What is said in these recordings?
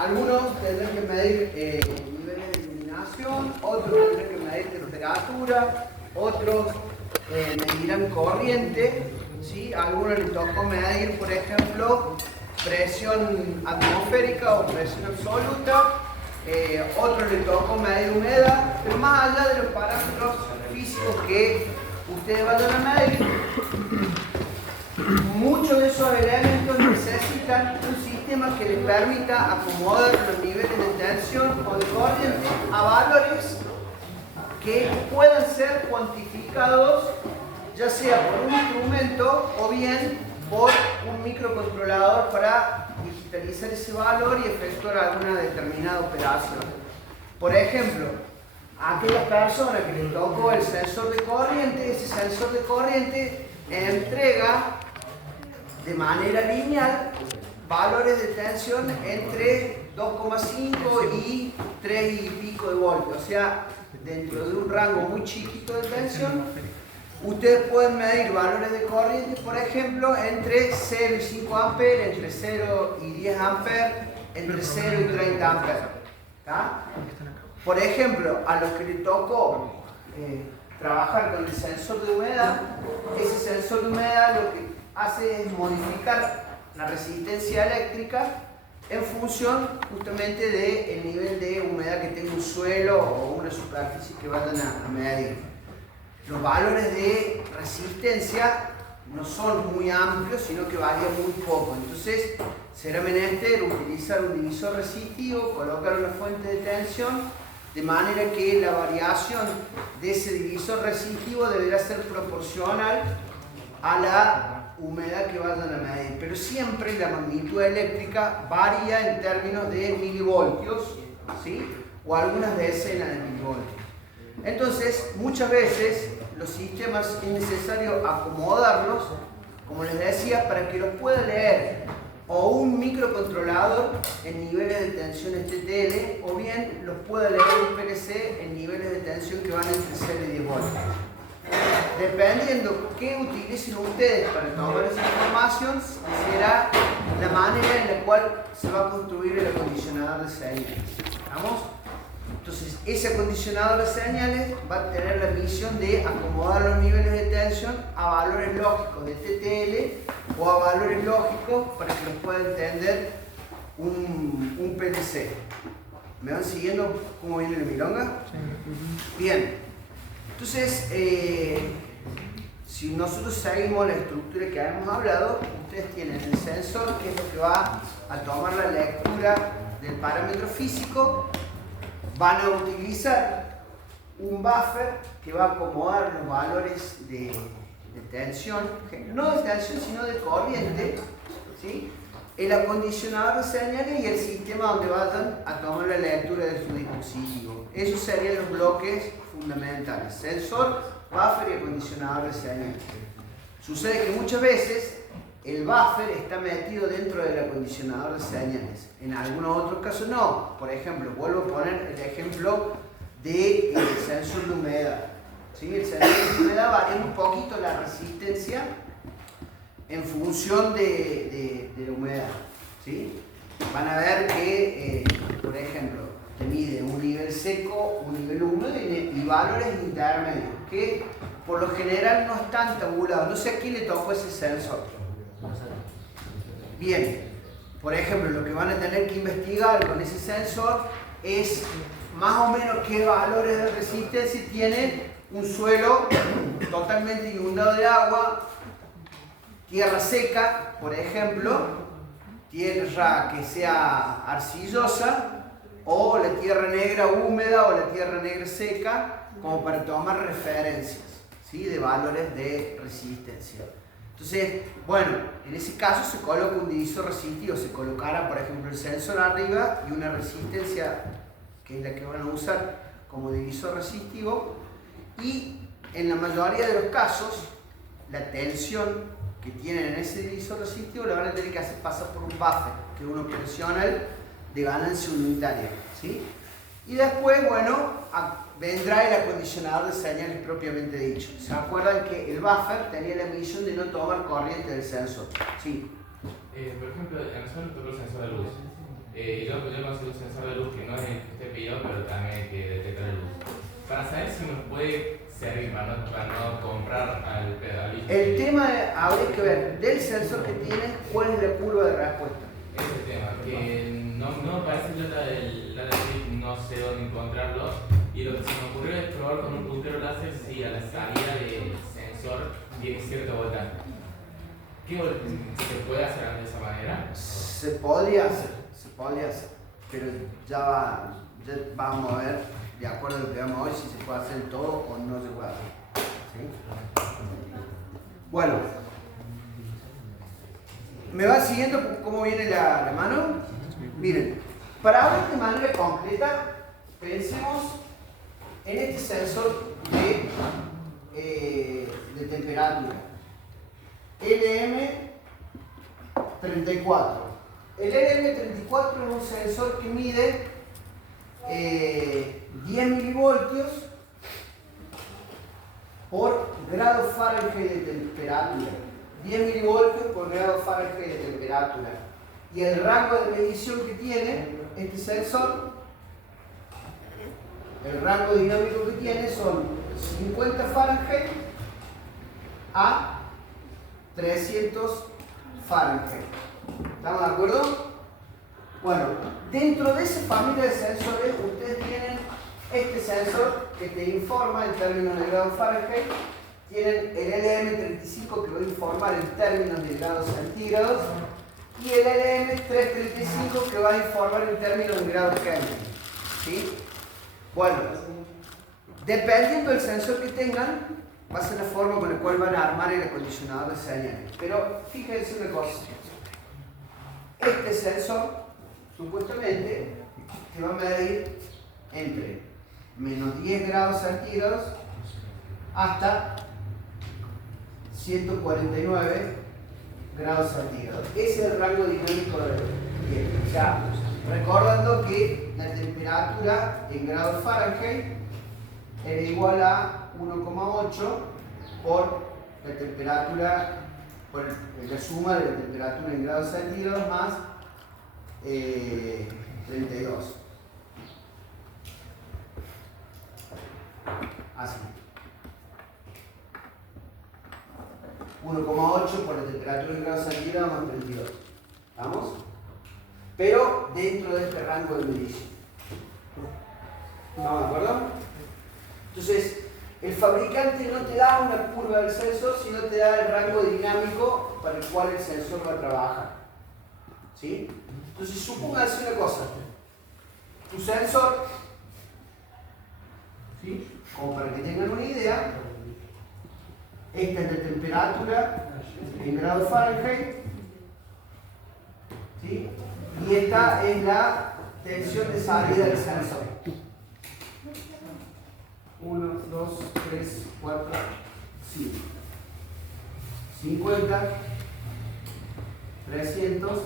Algunos tendrán que medir niveles de iluminación, otros tendrán que medir temperatura, otros medirán corriente, ¿sí? A algunos les tocó medir, por ejemplo, presión atmosférica o presión absoluta, otros les tocó medir humedad, pero más allá de los parámetros físicos que ustedes vayan a medir, muchos de esos elementos necesitan un sistema que les permita acomodar los niveles de tensión o de corriente a valores que puedan ser cuantificados, ya sea por un instrumento o bien por un microcontrolador para digitalizar ese valor y efectuar alguna determinada operación. Por ejemplo, a aquella persona que le tocó el sensor de corriente, ese sensor de corriente entrega de manera lineal valores de tensión entre 2,5 y 3 y pico de voltios, o sea, dentro de un rango muy chiquito de tensión. Ustedes pueden medir valores de corriente, por ejemplo, entre 0 y 5 amperes, entre 0 y 10 amperes, entre 0 y 30 amperes. ¿Tá? Por ejemplo, a los que les tocó trabajar con el sensor de humedad, ese sensor de humedad lo que hace es modificar la resistencia eléctrica en función justamente del nivel de humedad que tenga un suelo o una superficie que vayan a medir. Los valores de resistencia no son muy amplios, sino que varían muy poco. Entonces, será menester utilizar un divisor resistivo, colocar una fuente de tensión, de manera que la variación de ese divisor resistivo deberá ser proporcional a la humedad que vayan a medir. Pero siempre la magnitud eléctrica varía en términos de milivoltios, ¿sí? O algunas decenas de milivoltios. Entonces, muchas veces los sistemas es necesario acomodarlos, como les decía, para que los pueda leer o un microcontrolador en niveles de tensión TTL, o bien los pueda leer un PLC en niveles de tensión que van entre 0 y 10 voltios. Dependiendo qué utilicen ustedes para tomar esa información, será la manera en la cual se va a construir el acondicionador de señales. ¿Vamos? Entonces, ese acondicionador de señales va a tener la misión de acomodar los niveles de tensión a valores lógicos de TTL o a valores lógicos para que los pueda entender un PLC. ¿Me van siguiendo cómo viene la milonga? Sí. Bien. Entonces, si nosotros seguimos la estructura que hemos hablado, ustedes tienen el sensor, que es lo que va a tomar la lectura del parámetro físico. Van a utilizar un buffer que va a acomodar los valores de tensión, no de tensión sino de corriente, ¿sí? El acondicionador de señales y el sistema donde vayan a tomar la lectura de su dispositivo. Esos serían los bloques fundamentales: sensor, buffer y acondicionador de señales. Sucede que muchas veces el buffer está metido dentro del acondicionador de señales. En algunos otros casos no. Por ejemplo, vuelvo a poner el ejemplo del sensor de humedad. ¿Sí? El sensor de humedad varía un poquito la resistencia en función de la humedad. ¿Sí? Van a ver que, por ejemplo, te mide un nivel seco, un nivel húmedo y valores intermedios, que por lo general no están tabulados. No sé a quién le tocó ese sensor. Bien, por ejemplo, lo que van a tener que investigar con ese sensor es más o menos qué valores de resistencia tiene un suelo totalmente inundado de agua, tierra seca, por ejemplo, tierra que sea arcillosa, o la tierra negra húmeda o la tierra negra seca, como para tomar referencias, ¿sí? De valores de resistencia. Entonces, bueno, en ese caso se coloca un divisor resistivo, se colocará, por ejemplo, el sensor arriba y una resistencia, que es la que van a usar como divisor resistivo, y en la mayoría de los casos, la tensión que tienen en ese divisor resistivo la van a tener que hacer pasar por un buffer, que es un operacional de ganancia unitaria, ¿sí? Y después, bueno, vendrá el acondicionador de señales propiamente dicho. ¿Se acuerdan que el buffer tenía la misión de no tomar corriente del sensor? Sí. Por ejemplo, a nosotros nos tocó el sensor de luz. Yo no sensor de luz que no es el que usted pidió, pero también el que detecta la luz. Para saber si nos puede servir para no comprar al pedalista. El tema habría que ver del sensor que tiene cuál es la curva de respuesta. Ese es el tema, que no me parece que la no sé dónde encontrarlo. Y lo que se me ocurrió es probar con un puntero láser si a la salida del sensor tiene cierto voltaje. ¿Qué se puede hacer de esa manera? Se podría hacer, pero ya vamos a ver, de acuerdo a lo que veamos hoy, si se puede hacer todo o no se puede hacer. ¿Sí? Bueno, ¿me va siguiendo cómo viene la mano? Miren, para hablar de manera concreta, pensemos en este sensor de temperatura. LM34. El LM34 es un sensor que mide 10 milivoltios por grado Fahrenheit de temperatura. 10 milivoltios por grado Fahrenheit de temperatura. Y el rango de medición que tiene este sensor, el rango dinámico que tiene son 50 Fahrenheit a 300 Fahrenheit. ¿Estamos de acuerdo? Bueno, dentro de esa familia de sensores, ustedes tienen este sensor que te informa en términos de grados Fahrenheit. Tienen el LM35 que va a informar en términos de grados centígrados. Y el LM335 que va a informar en términos de grados Kelvin. ¿Sí? Bueno, dependiendo del sensor que tengan, va a ser la forma con la cual van a armar el acondicionador de señales. Pero fíjense una cosa. Este sensor, supuestamente, te va a medir entre menos 10 grados centígrados hasta 149 grados centígrados. Ese es el rango dinámico del tiempo. O sea, recordando que la temperatura en grados Fahrenheit era igual a 1,8 por la temperatura, por la suma de la temperatura en grados centígrados más 32. Así. 1,8 por la temperatura en grados centígrados más 32. ¿Estamos? Pero dentro de este rango de medición. ¿Estamos de acuerdo? Entonces, el fabricante no te da una curva del sensor, sino te da el rango dinámico para el cual el sensor va a trabajar. ¿Sí? Entonces, supónganse una cosa. Tu sensor, ¿sí? Como para que tengan una idea, esta es la temperatura en grados Fahrenheit, ¿sí? Y esta es la tensión de salida del sensor. 1, 2, 3, 4, 5. 50, 300.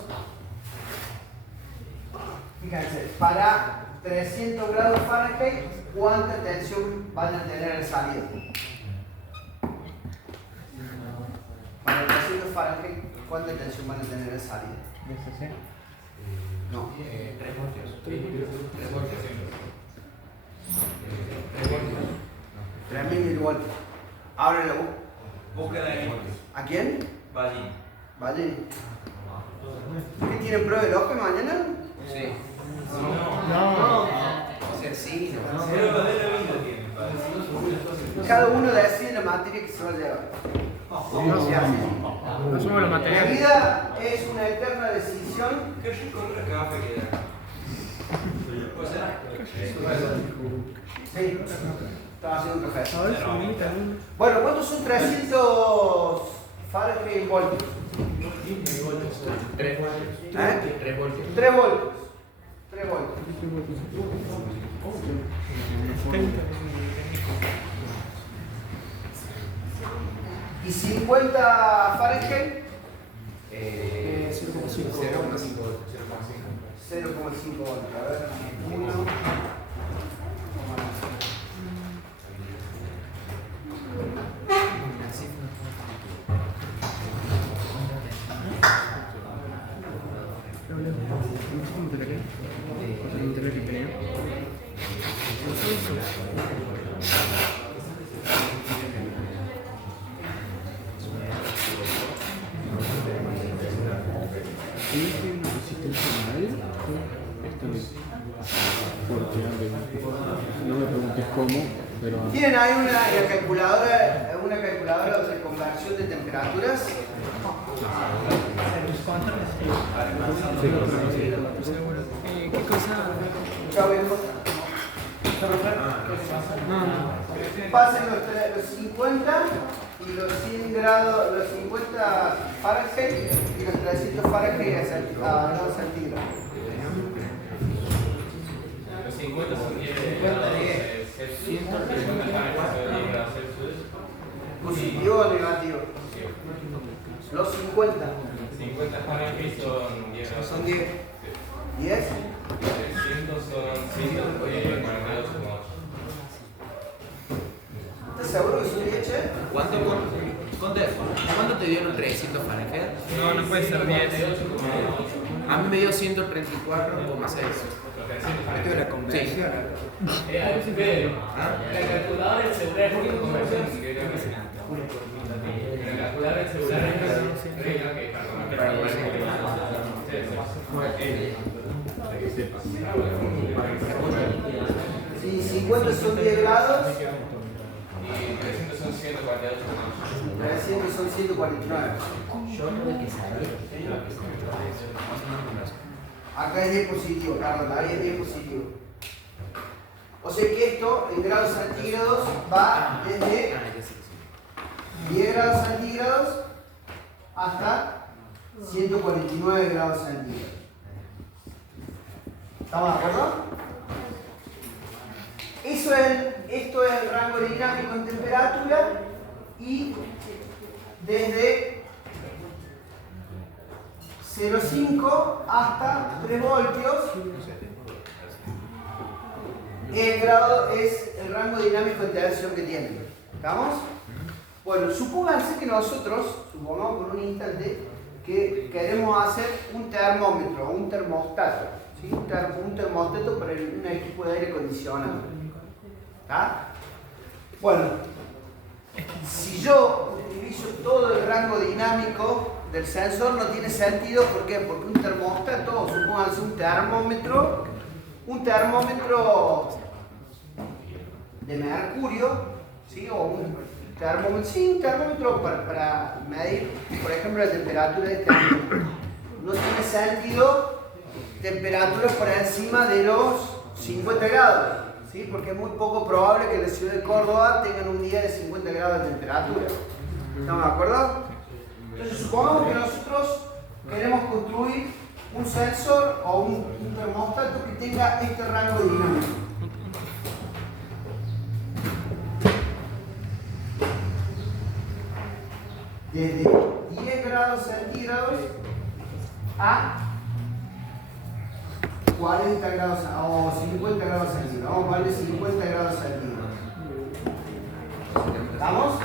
Fíjense, para 300 grados Fahrenheit, ¿cuánta tensión van a tener en salida? Para 300 Fahrenheit, ¿cuánta tensión van a tener en salida? No. 3 voltios. 3 voltios. 3000 milivoltios. Ahora Búsqueda ahí. ¿a quién? Ballín. Vale. ¿Qué tienen prueba de López mañana? Sí. No. O sea, sí. No. Prueba de la vida tiene. Cada uno decide la materia que se va a llevar. No se hace. No somos los La materiales. vida es una eterna decisión. Qué rico el café que da. ¿Puede ser? Sí. Estaba haciendo un café. A ver, subidita, ¿no? Bueno, ¿cuántos son 300 Fahrenheit en voltios? 3 voltios. ¿Eh? 3 voltios. 3 voltios. 3 voltios. ¿Y 50 Fahrenheit? 0,5 voltios. 0,5 voltios. A ver, 1. No me preguntes cómo, pero... ¿Tienen ahí una calculadora de conversión de temperaturas? ¿Qué cosa? Pasen los 50 y los 100 grados, los 50 Fahrenheit y los 300 Fahrenheit a grados centígrados. Los 50 son 10 grados Celsius, 50 Fahrenheit son 10 grados Celsius. ¿Positivo o negativo? Los 50. 50 Fahrenheit son 10 grados. Son 10. 10. 300 son 148,8. ¿Estás seguro que son 10, che? ¿Cuánto te dieron 300 Fahrenheit? No puede ser 10. A mí me dio 134,6. Esto es la conversión. Pero, la calculadora del celular es una conversión directamente. La calculadora del celular es Si 50 son 10 grados, y 300 son 148. 300 son 149. Acá es 10 positivo, Carlos, ahí es 10 positivo. O sea que esto en grados centígrados va desde 10 grados centígrados hasta 149 grados centígrados. ¿Estamos de acuerdo? Esto es el rango dinámico en temperatura y desde 0,5 hasta 3 voltios el grado es el rango dinámico de tensión que tiene. ¿Estamos? Bueno, supónganse que nosotros, supongamos por un instante, que queremos hacer un termómetro, un termostato, ¿sí? Un termostato para un equipo de aire acondicionado. ¿Está? Bueno, si yo utilizo todo el rango dinámico del sensor no tiene sentido, ¿por qué? Porque un termostato, supónganse un termómetro de mercurio, ¿sí? O un termómetro para medir, por ejemplo, la temperatura de este ambiente. No tiene sentido temperaturas por encima de los 50 grados, ¿sí? Porque es muy poco probable que la ciudad de Córdoba tengan un día de 50 grados de temperatura. ¿Estamos de acuerdo? Entonces, supongamos que nosotros queremos construir un sensor o un termostato que tenga este rango dinámico. Desde 10 grados centígrados a 40 grados o 50 grados centígrados. Vamos a ponerle 50 grados centígrados. ¿Estamos?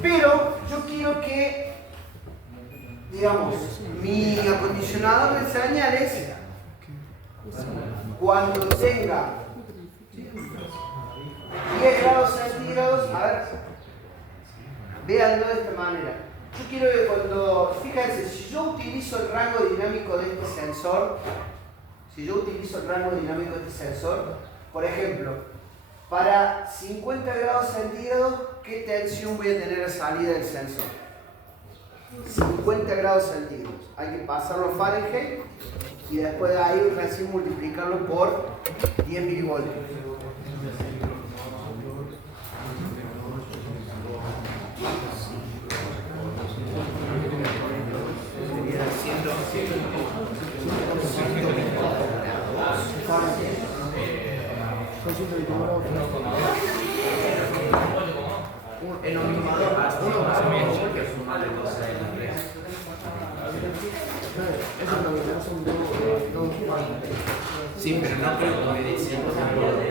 Pero yo quiero que, digamos, mi acondicionador de señales, cuando tenga 10 grados centígrados, a ver, véanlo de esta manera. Yo quiero que cuando, fíjense, si yo utilizo el rango dinámico de este sensor, por ejemplo, para 50 grados centígrados, ¿qué tensión voy a tener a salida del sensor? 50 grados centígrados. Hay que pasarlo a Fahrenheit y después de ahí recién multiplicarlo por 10 milivoltios. En un tomador más uno más o menos que sumarle 12 a 3. Sí, pero no creo que me dé 100% de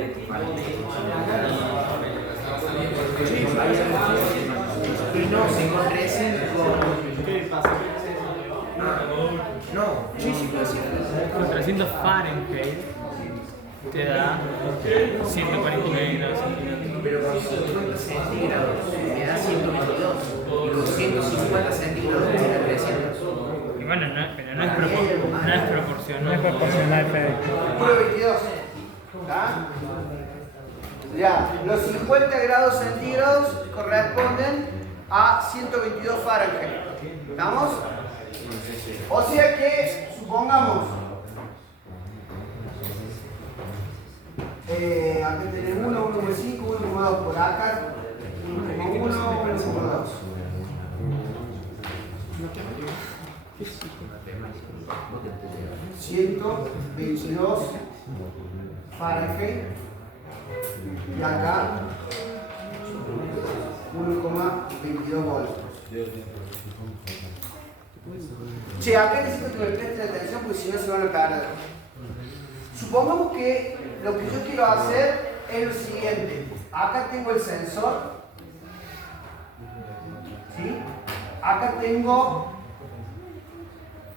y no, se encontresen con... No, sí, puede ser. Con 300 Fahrenheit. te da 149 grados centígrados. Pero con 50 centígrados me da 122. Y con 150 centígrados me da 300. Y bueno, pero no es proporcional. No es proporcional, Fede. Puro 22. ¿Está? Ya, los 50 grados centígrados corresponden a 122 Fahrenheit. ¿Estamos? O sea que, supongamos, acá tenemos 1, 1,5, 1,2 por acá, 1,1, 1,2. $122 Fahrenheit y acá 1,22 voltios. Che, acá necesito que me presten atención porque si no se van a perder. Supongamos que lo que yo quiero hacer es lo siguiente. Acá tengo el sensor. ¿Sí? Acá tengo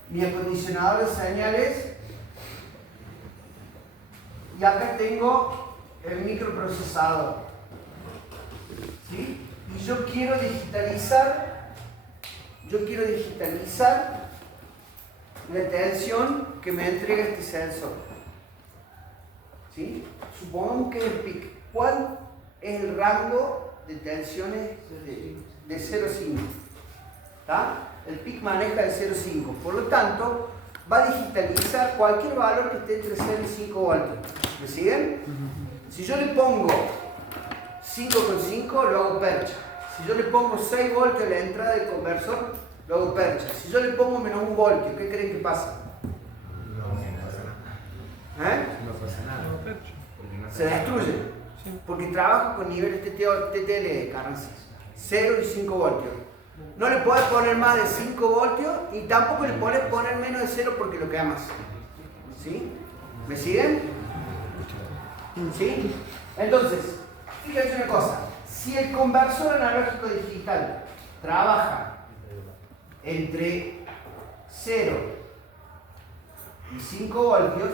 mi acondicionador de señales. Y acá tengo el microprocesador. ¿Sí? Y yo quiero digitalizar la tensión que me entrega este sensor. ¿Sí? Supongamos que es el PIC. ¿Cuál es el rango de tensiones de 0 a 5? ¿Está? El PIC maneja de 0 a 5. Por lo tanto, va a digitalizar cualquier valor que esté entre 0 y 5 voltios. ¿Me siguen? Si yo le pongo 5,5, lo hago percha. Si yo le pongo 6 voltios a la entrada del conversor, lo hago percha. Si yo le pongo menos 1 voltio, ¿qué creen que pasa? ¿Eh? No pasa nada. Se destruye. Porque trabajo con niveles TTL, Carranza. 0 y 5 voltios. No le puedes poner más de 5 voltios y tampoco le puedes poner menos de 0 porque lo quemas. ¿Sí? ¿Me siguen? ¿Sí? Entonces, fíjense una cosa. Si el conversor analógico digital trabaja entre 0 y 5 voltios,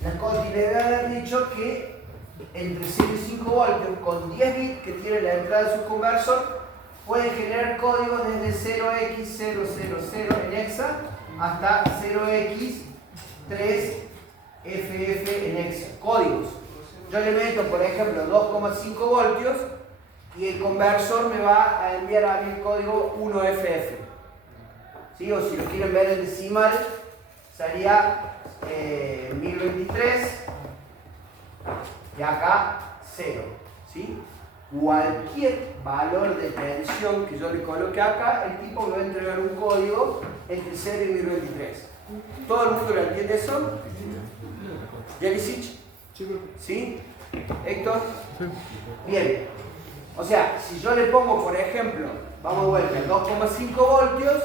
la Coti le debe haber dicho que entre 0 y 5 voltios, con 10 bits que tiene la entrada de su conversor, puede generar códigos desde 0x000 en hexa hasta 0x3ff en hexa. Códigos. Yo le meto, por ejemplo, 2,5 voltios y el conversor me va a enviar a mí el código 1FF. ¿Sí? O si lo quieren ver en decimal, sería 1023 y acá 0. ¿Sí? Cualquier valor de tensión que yo le coloque acá, el tipo me va a entregar un código entre 0 y 1023. ¿Todo el mundo lo entiende eso? ¿Yelisic? ¿Sí? ¿Héctor? Bien. O sea, si yo le pongo, por ejemplo, vamos de vuelta, 2,5 voltios,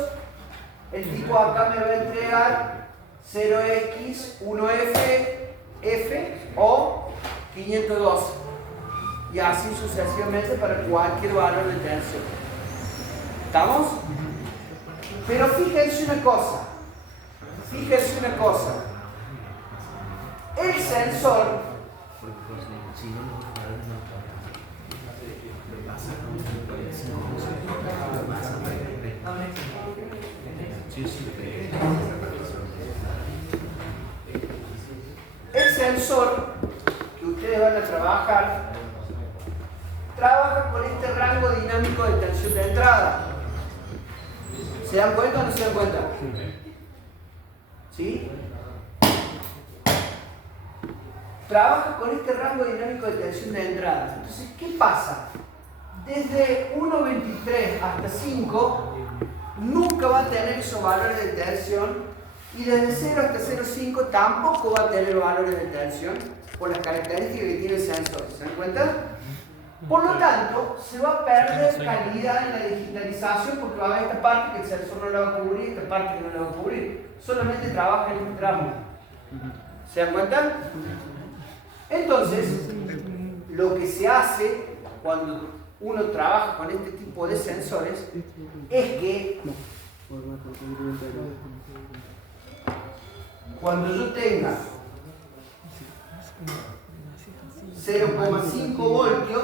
el tipo acá me va a entregar 0x, 1f, f o 512. Y así sucesivamente para cualquier valor de tensión. ¿Estamos? Pero fíjense una cosa. El sensor que ustedes van a trabajar trabaja con este rango dinámico de tensión de entrada. ¿Se dan cuenta o no se dan cuenta? ¿Sí? Trabaja con este rango dinámico de tensión de entrada. Entonces, ¿qué pasa? Desde 1.23 hasta 5 nunca va a tener esos valores de tensión y desde 0 hasta 0.5 tampoco va a tener valores de tensión por las características que tiene el sensor. ¿Se dan cuenta? Por lo tanto, se va a perder calidad en la digitalización porque va a haber esta parte que el sensor no la va a cubrir y esta parte que no la va a cubrir. Solamente trabaja en un tramo. ¿Se dan cuenta? Entonces, lo que se hace cuando uno trabaja con este tipo de sensores es que cuando yo tenga 0,5 voltios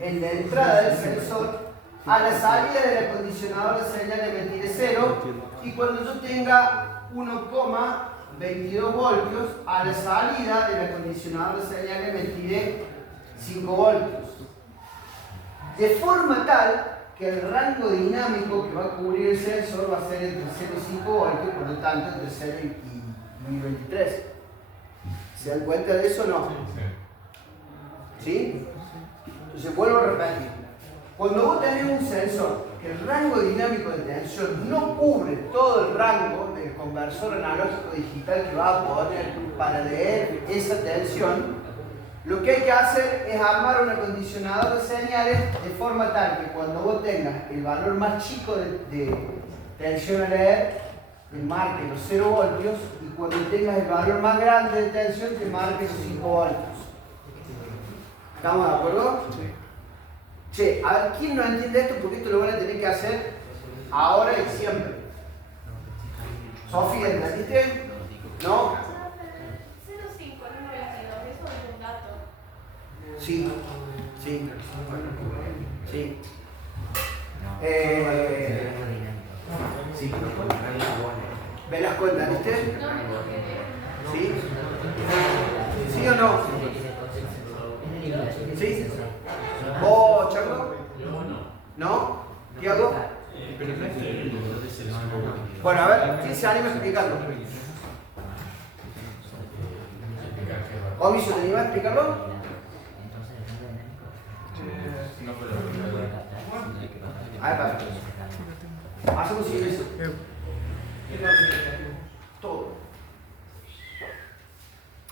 en la entrada del sensor, a la salida del acondicionador de señal emitiré 0, y cuando yo tenga 1,22 voltios, a la salida del acondicionador de señal emitiré 5 voltios. De forma tal que el rango dinámico que va a cubrir el sensor va a ser entre 0 y 5 voltios, por lo tanto entre 0 y 1023. ¿Se dan cuenta de eso o no? ¿Sí? Entonces vuelvo a repetir. Cuando vos tenés un sensor que el rango dinámico de tensión no cubre todo el rango del conversor analógico digital que va a poner para leer esa tensión, lo que hay que hacer es armar un acondicionador de señales de forma tal que cuando vos tengas el valor más chico de tensión a leer, te marque los 0 voltios, y cuando tengas el valor más grande de tensión, te marque los 5 voltios. ¿Estamos de acuerdo? Sí. Che, a ver, ¿quién no entiende esto? Porque esto lo van a tener que hacer ahora y siempre. Sofía, ¿entendiste? ¿No? Sí, sí, sí. Sí. Velasco, ¿entendiste? ¿Sí? ¿Sí o no? ¿Sí? ¿Vos, Chango? ¿No? ¿Tiago? Bueno, a ver, ¿quién se anima a explicarlo? ¿Comiso, te animas a explicarlo? A ver, hacemos eso. Todo.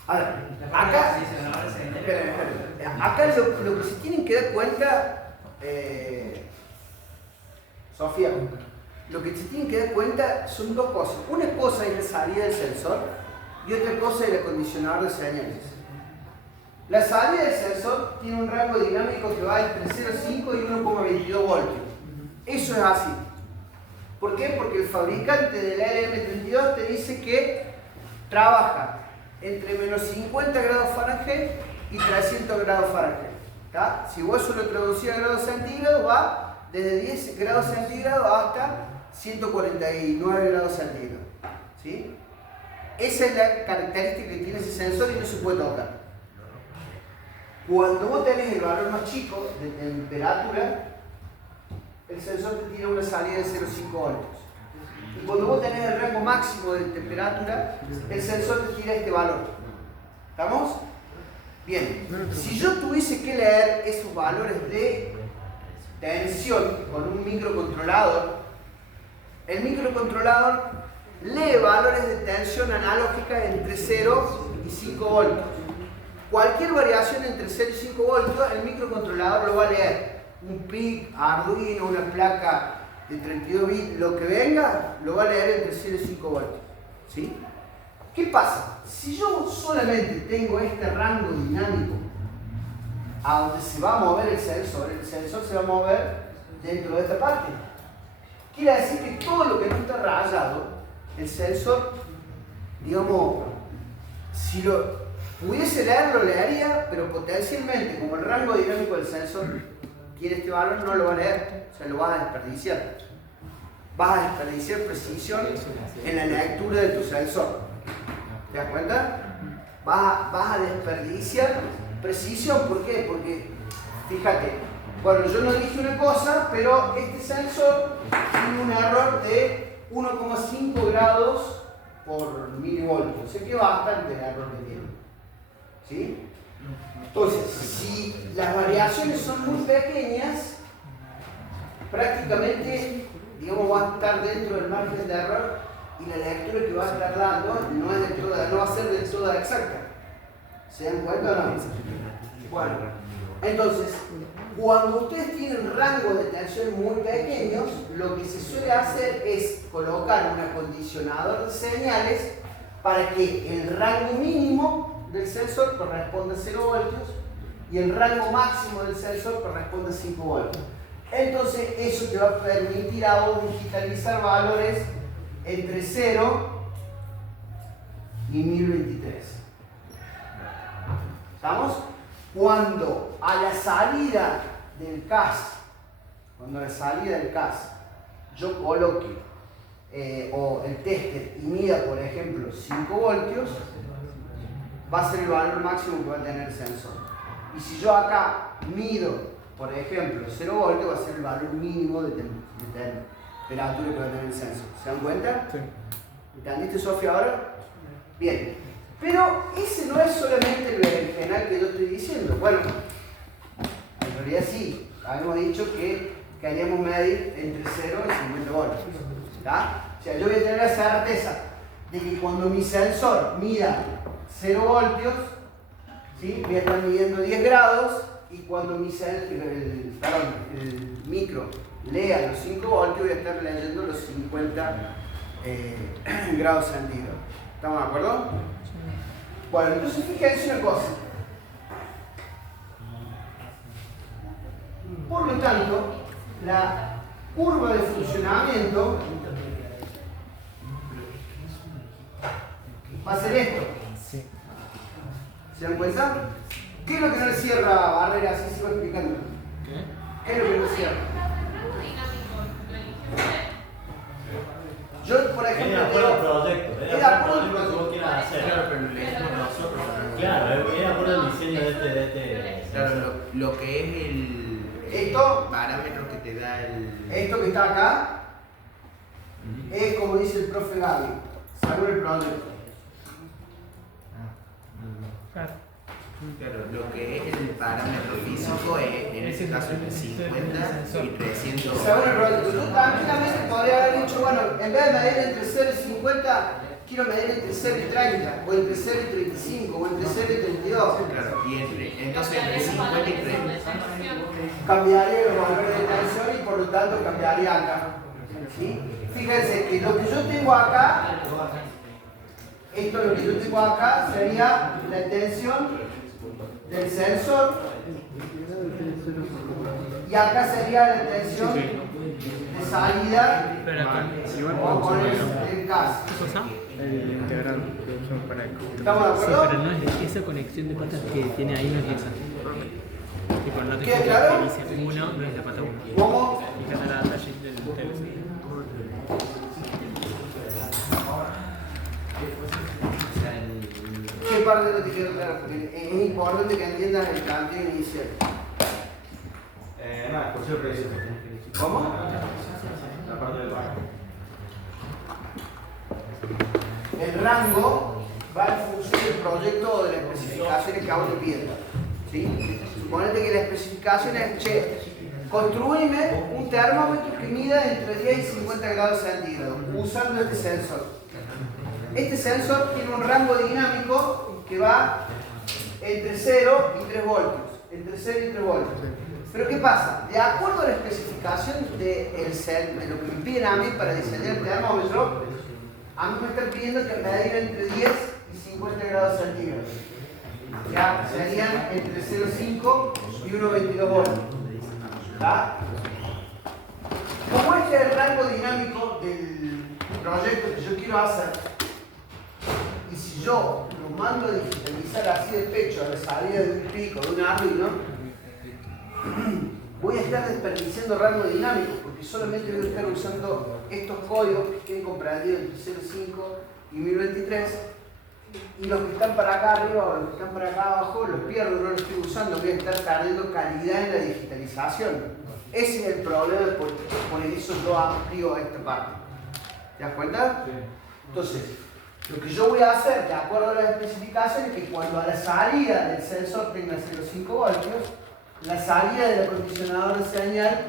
Ahora, acá, acá lo que se tienen que dar cuenta, Sofía, lo que se tienen que dar cuenta son dos cosas. Una cosa es la salida del sensor y otra cosa es el acondicionador de señales. La salida del sensor tiene un rango dinámico que va entre 0,5 y 1,22 voltios. Eso es así. ¿Por qué? Porque el fabricante del LM32 te dice que trabaja entre menos 50 grados Fahrenheit y 300 grados Fahrenheit. ¿Tá? Si vos eso lo traducís a grados centígrados, va desde 10 grados centígrados hasta 149 grados centígrados. ¿Sí? Esa es la característica que tiene ese sensor y no se puede tocar. Cuando vos tenés el valor más chico de temperatura, el sensor te tira una salida de 0,5 voltios. Y cuando vos tenés el rango máximo de temperatura, el sensor te tira este valor. ¿Estamos? Bien. Si yo tuviese que leer esos valores de tensión con un microcontrolador, el microcontrolador lee valores de tensión analógica entre 0 y 5 voltios. Cualquier variación entre 0 y 5 voltios, el microcontrolador lo va a leer. Un PIC, Arduino, una placa de 32 bits, lo que venga, lo va a leer entre 0 y 5 voltios. ¿Sí? ¿Qué pasa? Si yo solamente tengo este rango dinámico a donde se va a mover el sensor se va a mover dentro de esta parte. Quiere decir que todo lo que no está rayado, el sensor, digamos, si lo pudiese leer, lo leería, pero potencialmente, como el rango dinámico del sensor tiene este valor, no lo va a leer, o sea, lo vas a desperdiciar. Vas a desperdiciar precisión en la lectura de tu sensor. ¿Te das cuenta? Vas a desperdiciar precisión. ¿Por qué? Porque, fíjate, bueno, yo no dije una cosa, pero este sensor tiene un error de 1,5 grados por milivoltio. O sea que bastante el error que tiene. ¿Sí? Entonces, si las variaciones son muy pequeñas, prácticamente, digamos, va a estar dentro del margen de error y la lectura que va a estar dando no va a ser del todo exacta. ¿Se dan cuenta o no? Bueno, entonces, cuando ustedes tienen rangos de tensión muy pequeños, lo que se suele hacer es colocar un acondicionador de señales para que el rango mínimo del sensor corresponda a 0 voltios y el rango máximo del sensor corresponde a 5 voltios. Entonces eso te va a permitir a vos digitalizar valores entre 0 y 1023. ¿Estamos? cuando a la salida del CAS, yo coloque o el tester y mida, por ejemplo, 5 voltios, va a ser el valor máximo que va a tener el sensor. Y si yo acá mido, por ejemplo, 0 voltios, va a ser el valor mínimo de temperatura que va a tener el sensor. ¿Se dan cuenta? Sí. ¿Entendiste, Sofía, ahora? Bien. Pero ese no es solamente el berenjenal que yo estoy diciendo. Bueno, en realidad sí. Habíamos dicho que queríamos medir entre 0 y 50 voltios. ¿Está? O sea, yo voy a tener la certeza de que cuando mi sensor mida 0 voltios, ¿sí? Voy a estar midiendo 10 grados, y cuando el micro lea los 5 voltios, voy a estar leyendo los 50 grados centígrados. ¿Estamos de acuerdo? Bueno, entonces fíjense una cosa. Por lo tanto, la curva de funcionamiento va a ser esto. ¿Se dan cuenta? ¿Qué es lo que no le cierra barrera? Así se va explicando. ¿Qué es lo que no cierra? Yo, por ejemplo, Es de acuerdo al proyecto, es de acuerdo al proyecto que vos quieras hacer. Claro, pero lo elegimos nosotros. Claro, es de acuerdo al diseño de este. Claro, lo que es el Esto. parámetro que te da el... Esto que está acá es, como dice el profe Gaby, según el proyecto. Claro, lo que es el parámetro físico es, en este caso, el 50 y 300. Según el proyecto. Yo tranquilamente podría haber dicho, bueno, en vez de medir entre 0 y 50, quiero medir entre 0 y 30, o entre 0 y 35, o entre 0 y 32. Claro, y entonces entre 50 y 30. Cambiaría el valor de tensión y por lo tanto cambiaría acá. ¿Sí? Fíjense que lo que yo tengo acá, esto lo que yo tengo acá sería la tensión del sensor, y acá sería la tensión de salida. Vamos a poner el caso. El integral que usan para el ¿Estamos de Sí, acuerdo? pero no es esa conexión de patas que tiene ahí, no es esa. Tipo, no te ¿Queda claro? dice 1, no es la pata 1. ¿Cómo? Fíjate la data sheet del TLC. ¿Qué parte no te quedó claro? Porque es importante que entiendas el cambio inicial. Nada, por ser preciso. ¿Cómo? La parte del bajo. El rango va en función del proyecto o de las especificaciones que a vos te piden. ¿Sí? Suponete que la especificación es, che, construime un termómetro que mida entre 10 y 50 grados centígrados usando este sensor. Este sensor tiene un rango dinámico que va entre 0 y 3 voltios. Entre 0 y 3 voltios. Pero ¿qué pasa? De acuerdo a la especificación de lo que me piden a mí para diseñar el termómetro, a mí me están pidiendo que medir entre 10 y 50 grados centígrados. Ya serían entre 0,5 y 1,22 voltios. ¿Está? Como este es el rango dinámico del proyecto que yo quiero hacer, y si yo lo mando a digitalizar así de pecho a la salida de un pico, de un Arduino, voy a estar desperdiciando rango dinámico, porque solamente voy a estar usando estos códigos que estén comprendidos entre 0,5 y 1023, y los que están para acá arriba o los que están para acá abajo los pierdo, no los estoy usando, voy a estar perdiendo calidad en la digitalización. Ese es el problema, por eso yo amplío esta parte. ¿Te das cuenta? Sí. Entonces, lo que yo voy a hacer, de acuerdo a las especificaciones, es que cuando a la salida del sensor tenga 0,5 voltios, la salida del acondicionador de señal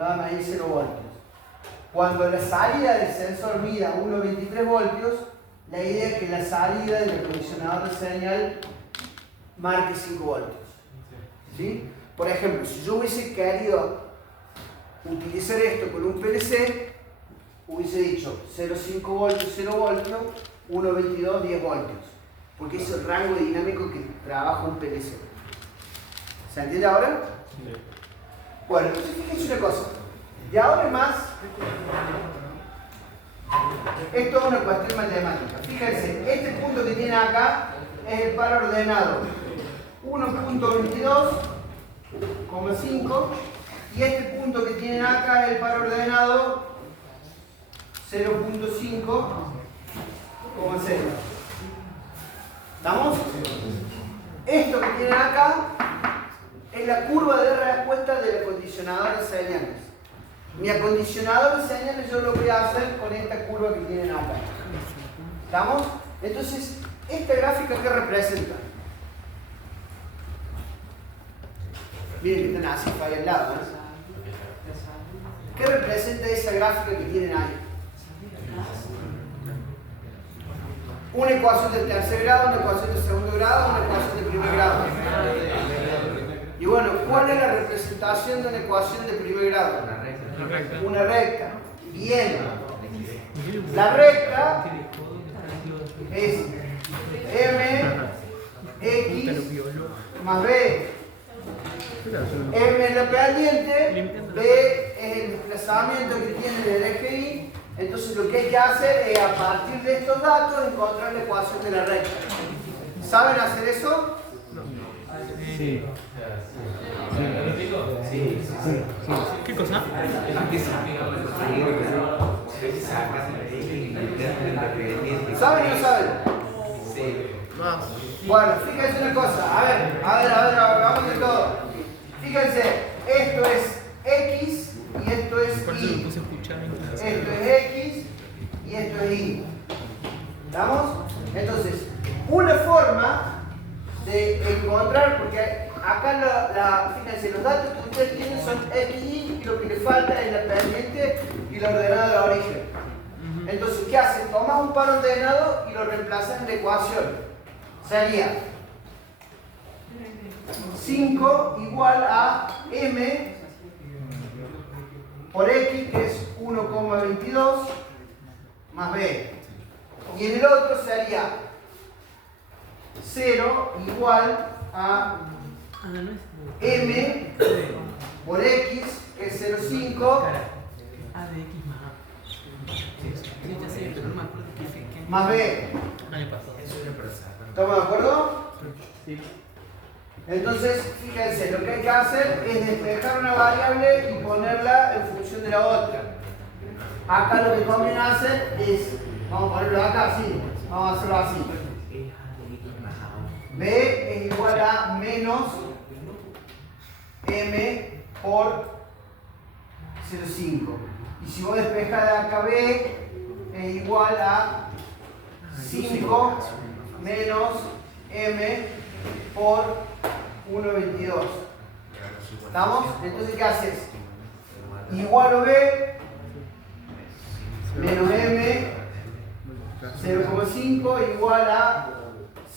va a medir 0 voltios. Cuando la salida del sensor mida 1,23 voltios, la idea es que la salida del acondicionador de señal marque 5 voltios. ¿Sí? Por ejemplo, si yo hubiese querido utilizar esto con un PLC, hubiese dicho 0,5 voltios, 0 voltios, 1,22, 10 voltios. Porque es el rango dinámico que trabaja un PLC. ¿Se entiende ahora? Sí. Bueno, entonces fíjense una cosa. De ahora en más, esto es una cuestión matemática. Fíjense, este punto que tiene acá es el par ordenado 1.22,5 y este punto que tienen acá es el par ordenado 0.5,0. ¿Estamos? Esto que tienen acá es la curva de respuesta del acondicionador de señales. Mi acondicionador de señales yo lo voy a hacer con esta curva que tienen acá. ¿Estamos? Entonces, ¿esta gráfica qué representa? Miren que están así para ahí al lado, ¿eh? ¿Qué representa esa gráfica que tienen ahí? Una ecuación de tercer grado, una ecuación de segundo grado, una ecuación de primer grado. Y bueno, ¿cuál es la representación de una ecuación de primer grado? Una recta. Bien. La recta es mx más b. M es la pendiente, B es el desplazamiento que tiene el eje Y. Entonces lo que hay que hacer es a partir de estos datos encontrar la ecuación de la recta. ¿Saben hacer eso? Sí. ¿Qué cosa? ¿Saben o no saben? Bueno, fíjense una cosa. A ver, vamos de todo. Fíjense, esto es X y esto es Y. Esto es X y esto es Y. ¿Estamos? Entonces, una forma de encontrar, porque acá fíjense, los datos que ustedes tienen son X y lo que les falta es la pendiente y la ordenada de origen. Entonces, ¿qué hacen? Toman un par ordenado y lo reemplazan en la ecuación. Sería 5 igual a M por X, que es 1,22 más B. Y en el otro sería 0 igual a M por X, que es 0,5 más B. ¿Estamos de acuerdo? Sí. Entonces, fíjense, lo que hay que hacer es despejar una variable y ponerla en función de la otra. Acá lo que conviene hacer es, vamos a ponerlo acá así, vamos a hacerlo así. B es igual a menos M por 0,5. Y si vos despejas de acá B, es igual a 5 menos M por 1,22. ¿Estamos? Entonces, ¿qué haces? Igual o B menos M 0,5 igual a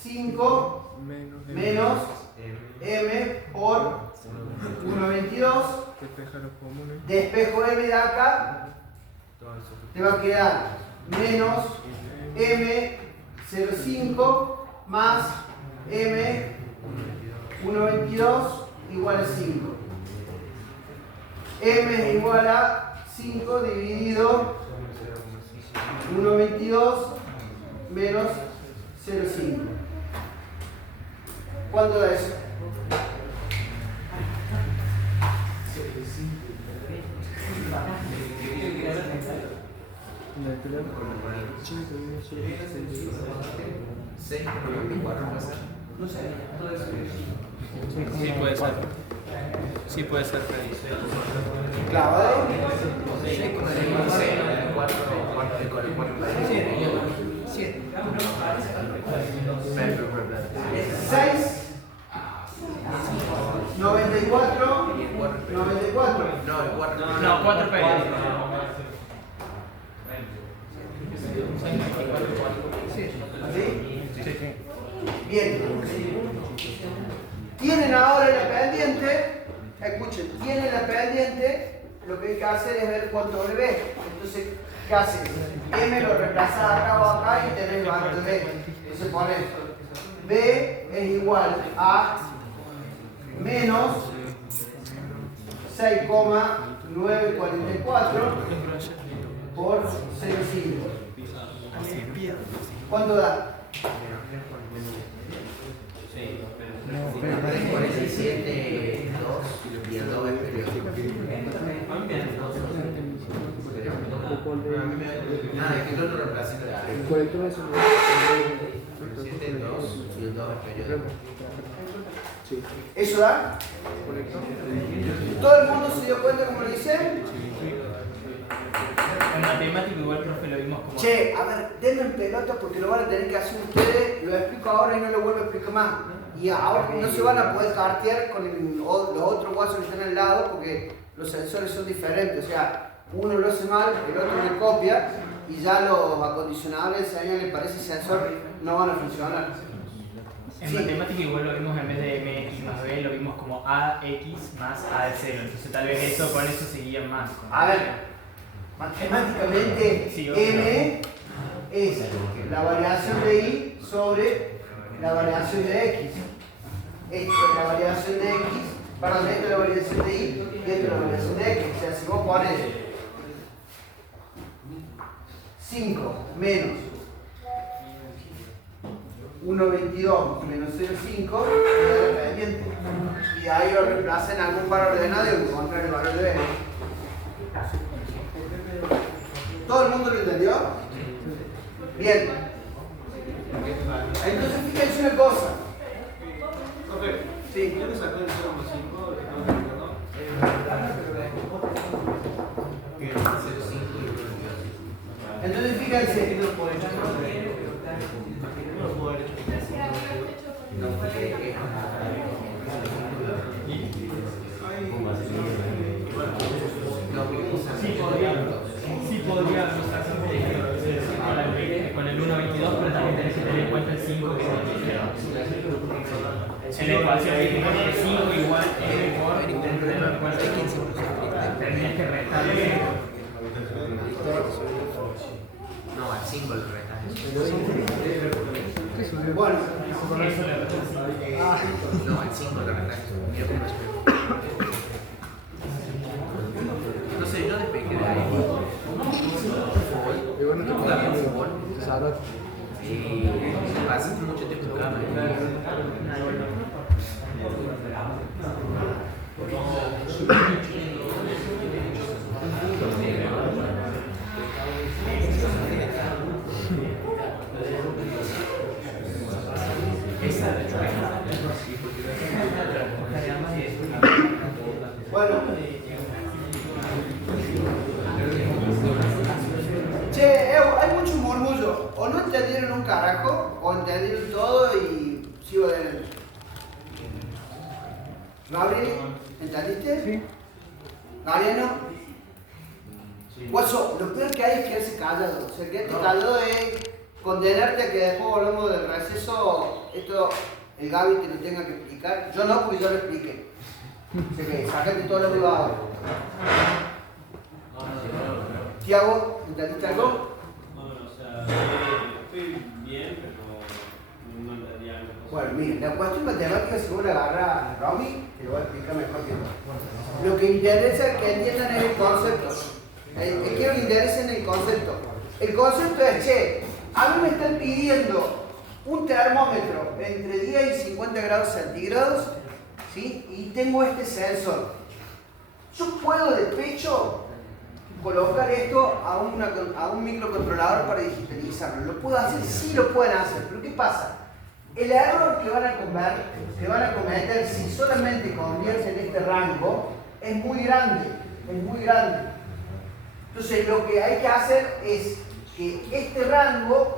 5 menos M por 1,22. Despejo M de acá, te va a quedar menos M 0,5 más M 1,22 igual a 5. M es igual a 5 dividido 1,22 menos 0,5. ¿Cuánto da eso? No sé, todo eso. Sí, puede ser. Sí, puede ser. ¿Clavado? 6 94 94. No, 4 periodos. ¿Sí? Bien. Tienen ahora la pendiente, escuchen, tienen la pendiente, lo que hay que hacer es ver cuánto es B. Entonces, ¿qué haces? M lo reemplazas acá o acá y tenés el valor de B. Entonces pones B es igual a menos 6,944 por 0,5. ¿Cuánto da? 47, 2 y el 2 es periódico. Ah, es que el otro reemplazo de arriba. 47, 2 y el 2 es periódico. ¿Eso da? ¿Todo el mundo se dio cuenta como lo hice? En matemática igual, profe, lo vimos como... Che, a ver, denme en pelota porque lo van a tener que hacer ustedes, lo explico ahora y no lo vuelvo a explicar más. Y ahora no se van a poder cartear con los otros guasos que están al lado porque los sensores son diferentes. O sea, uno lo hace mal, el otro le copia y ya los acondicionadores, si a alguien le parece sensor, no van a funcionar. En Sí. matemática igual lo vimos en vez de mx más b, lo vimos como ax más a de 0. Entonces tal vez eso con eso seguían más. A ver, matemáticamente Sí, m es la variación de y sobre la variación de x. Esto es la variación de x, perdón, esto es la variación de y esto es la variación de x. O sea, si vos pones 5 menos 1,22 menos 0,5 queda dependiente. Y de ahí lo reemplacen en algún par ordenado y encontrar el valor de b. ¿Todo el mundo lo entendió? Bien. Entonces fíjense una cosa. Sí. ¿Yo le saqué el 0,5 que estaba explicando? Entonces fíjense. Sí podría usarse con el 1,22, pero también tenés que tener en cuenta el 5 que en la ecuación que tiene 5 igual m por tenerlo en cuenta 15. Tendrías que restarle. No, al 5 le restas eso. Bueno. Eso le restas. No, al 5 le restas eso. Mira cómo es. Entonces yo después que de ahí jugaba fútbol y pasé mucho tiempo en cama. Bueno. Che, hay mucho murmullo. O no entendieron un carajo, o entendieron todo y sigo de... ¿Gabriel? ¿Entendiste? Sí. ¿Gariano? Guaso, lo peor que hay es quedarse callado. O sea, quedarte callado es condenarte a que después volvemos del receso. Esto, el Gaby te lo tenga que explicar. Yo no, porque yo lo expliqué. O sea que, sácate todo lo privado. Tiago, ¿entendiste algo? No, o sea, estoy bien, pero no entendía algo. Bueno, miren, la cuestión matemática, si vos la agarras a Romy, te lo voy a explicar mejor que yo. Lo que interesa que entiendan es el concepto. Quiero que interesen el concepto. El concepto es, che, a mí me están pidiendo un termómetro entre 10 y 50 grados centígrados, ¿sí? Y tengo este sensor. Yo puedo de pecho colocar esto a un microcontrolador para digitalizarlo. ¿Lo puedo hacer? Sí lo pueden hacer, pero ¿qué pasa? El error que van a cometer si solamente convierten este rango es muy grande, Entonces lo que hay que hacer es que este rango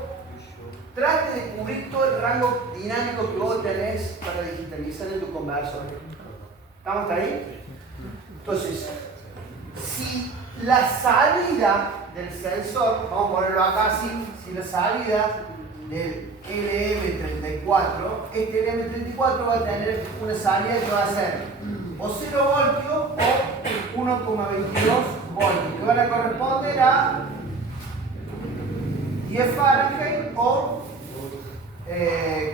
trate de cubrir todo el rango dinámico que vos tenés para digitalizar en tu conversor. ¿Estamos hasta ahí? Entonces, si la salida del sensor, vamos a ponerlo acá así, si la salida del LM34, este LM34 va a tener una salida que va a ser o 0 voltios o 1,22 voltios, que van a corresponder a 10 Fahrenheit o,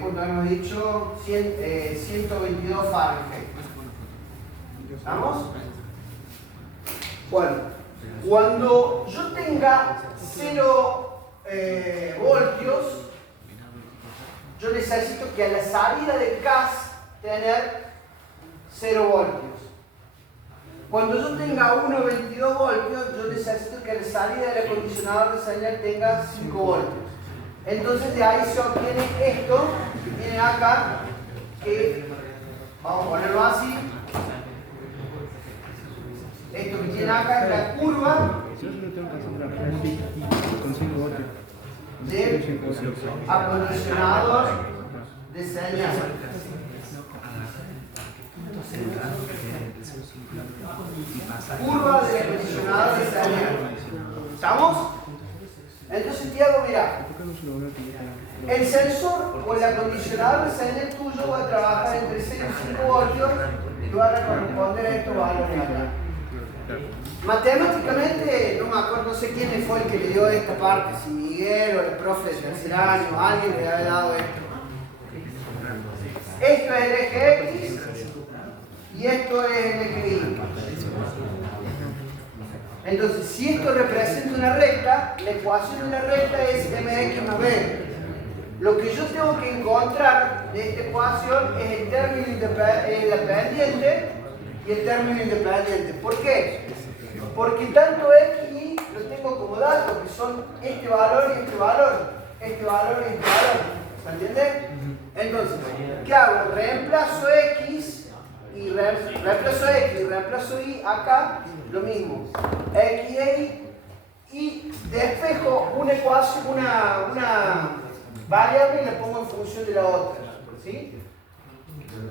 como hemos dicho, 122 Fahrenheit. ¿Estamos? Bueno, cuando yo tenga 0 voltios, yo necesito que a la salida del CAS tener 0 voltios. Cuando yo tenga 1,22 voltios, yo necesito que la salida del acondicionador de señal tenga 5 voltios. Entonces de ahí se obtiene esto que tiene acá, que vamos a ponerlo así. Esto que tiene acá es la curva del acondicionador de señal. Curva del acondicionador de señal. ¿Estamos? Entonces, Tiago, mira, el sensor o el acondicionador de señal tuyo va a trabajar entre 0 y 5 voltios y va a corresponder a estos valores acá. Matemáticamente, no me acuerdo, no sé quién fue el que le dio esta parte, si Miguel o el profe de tercer año, alguien le había dado esto. Esto es el eje X y esto es el eje Y. Entonces, si esto representa una recta, la ecuación de la recta es mx más b. Lo que yo tengo que encontrar de esta ecuación es el término independiente y el término independiente. ¿Por qué? Porque tanto x y y lo tengo como datos, que son este valor y este valor, este valor y este valor. ¿Se entiende? Entonces, ¿qué hago? Reemplazo x y reemplazo y acá, lo mismo. X y despejo una ecuación, una variable y la pongo en función de la otra. ¿Sí?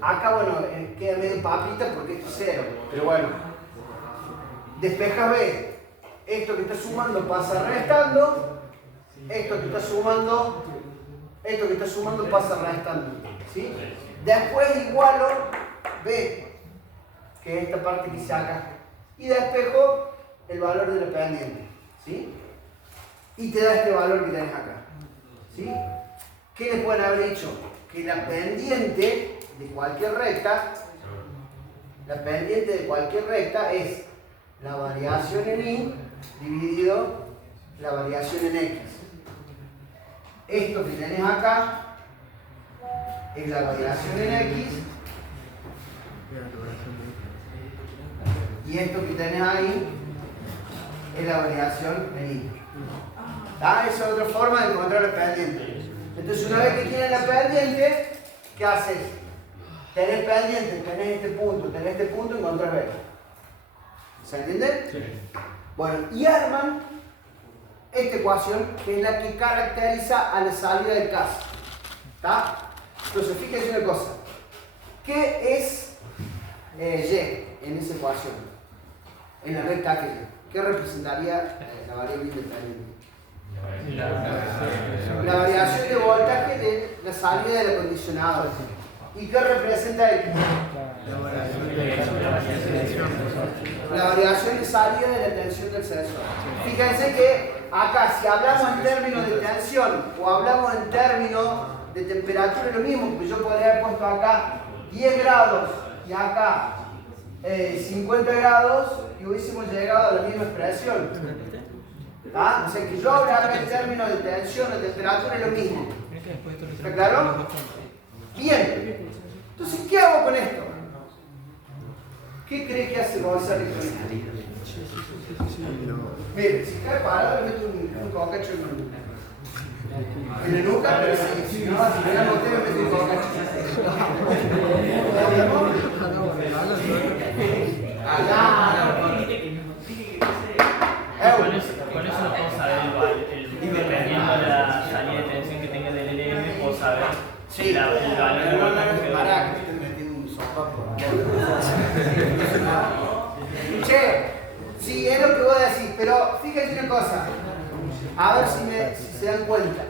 Acá, bueno, queda medio papita porque esto es 0, pero bueno. Despeja b. Esto que está sumando pasa restando. Esto que está sumando pasa restando. ¿Sí? Después igualo b, que es esta parte que se acá. Y despejo el valor de la pendiente. ¿Sí? Y te da este valor que tenés acá. ¿Sí? ¿Qué le pueden haber dicho? Que la pendiente de cualquier recta, es la variación en y dividido la variación en x. Esto que tenés acá es la variación en x y esto que tenés ahí es la variación en y. Esa es otra forma de encontrar la pendiente. Entonces, una vez que tienes la pendiente, ¿qué haces? Tenés pendiente, tenés este punto, encontrás b. ¿Se entiende? Sí. Bueno, y arman esta ecuación que es la que caracteriza a la salida del caso. ¿Está? Entonces, fíjense una cosa. ¿Qué es y en esa ecuación? En la recta aquella. ¿Qué representaría la variable independiente? La variación de voltaje de la salida del acondicionador. ¿Y qué representa X? La variación de salida de la tensión del sensor. Fíjense que acá, si hablamos en términos de tensión o hablamos en términos de temperatura, es lo mismo, porque yo podría haber puesto acá 10 grados y acá 50 grados y hubiésemos llegado a la misma expresión. ¿Ah? O sea que yo hablar en términos de tensión o temperatura es lo mismo. ¿Está claro? Bien. Entonces, ¿qué hago con esto? ¿Qué cree que hace Gonzalo con esto? Mire, si cae parado, le meto un cocacho en la nuca, pero si no, si me la noté, me meto un cocacho. Con eso no puedo saber dependiendo de la salida de tensión que tenga del LM, puedo saber el valor de voltaje que para que estoy metiendo un sopapo. Che, sí, es lo que voy a decir, pero fíjense una cosa, a ver si se dan cuenta.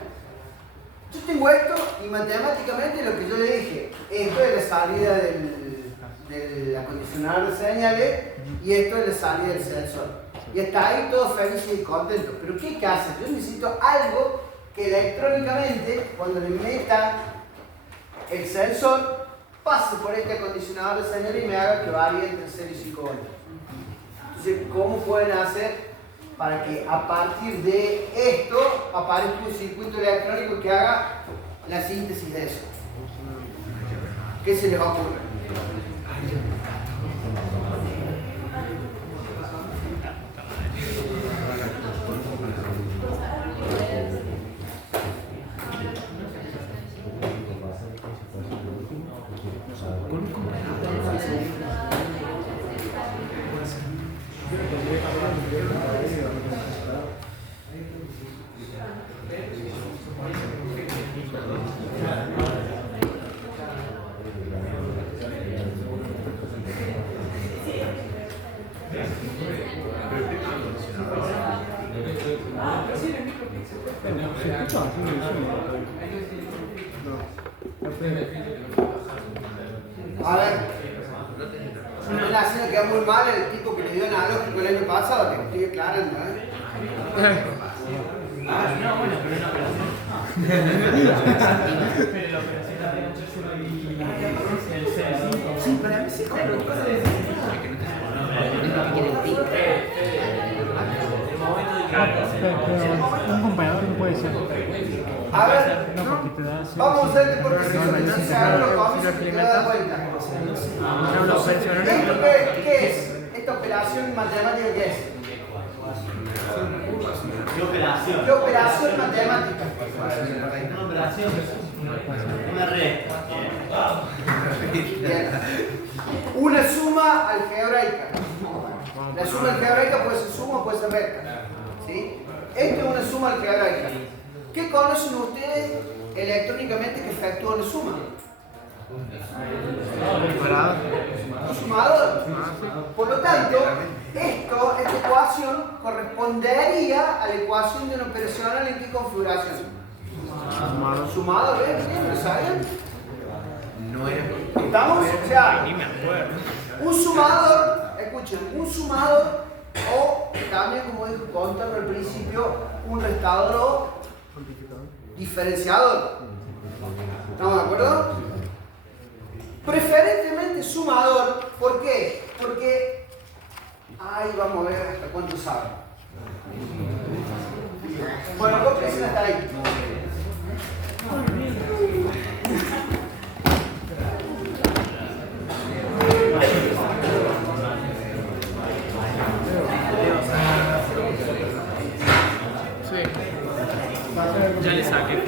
Yo tengo esto y matemáticamente lo que yo le dije, esto es la salida del acondicionador de señales y esto es la salida del sensor. Y está ahí todos felices y contentos. Pero ¿qué hay que hacer? Yo necesito algo que electrónicamente, cuando le meta el sensor, pase por este acondicionador de señales y me haga que varíe entre 0 y 5 voltios. Entonces, ¿cómo pueden hacer para que a partir de esto aparezca un circuito electrónico que haga la síntesis de eso? ¿Qué se les ocurre? A ver, la haciendo queda muy mal el tipo que le dio analógico el año pasado, te estoy aclarando, No, bueno, pero una operación. Pero la operación la de 8 el C5. Sí, para mí sí, claro. Es lo que quiere el tipo. Pero un comparador no puede ser. A ver, No, porque te da. vamos a hacer porque si se agarra los comienzos te das cuenta. ¿Esto qué es? ¿Esta operación matemática qué es? ¿Qué operación? ¿Qué operación matemática? Una operación. Una red. Bien. Una suma algebraica. La suma algebraica puede ser suma o puede ser recta. ¿Sí? Esto es una suma algebraica. ¿Qué conocen ustedes electrónicamente que efectúa una suma? Un sumador. Por lo tanto, esta ecuación correspondería a la ecuación de una operacional en qué configuración. Sumador, ¿ves? ¿Lo saben? No era. ¿Estamos? O sea, un sumador, escuchen, un sumador o también, como dijo Contando al principio, un restador o diferenciador. ¿Estamos de acuerdo? Preferentemente sumador, ¿por qué? Porque ahí vamos a ver hasta cuánto sabe. Bueno, ¿qué presión hasta ahí? Ya le saqué.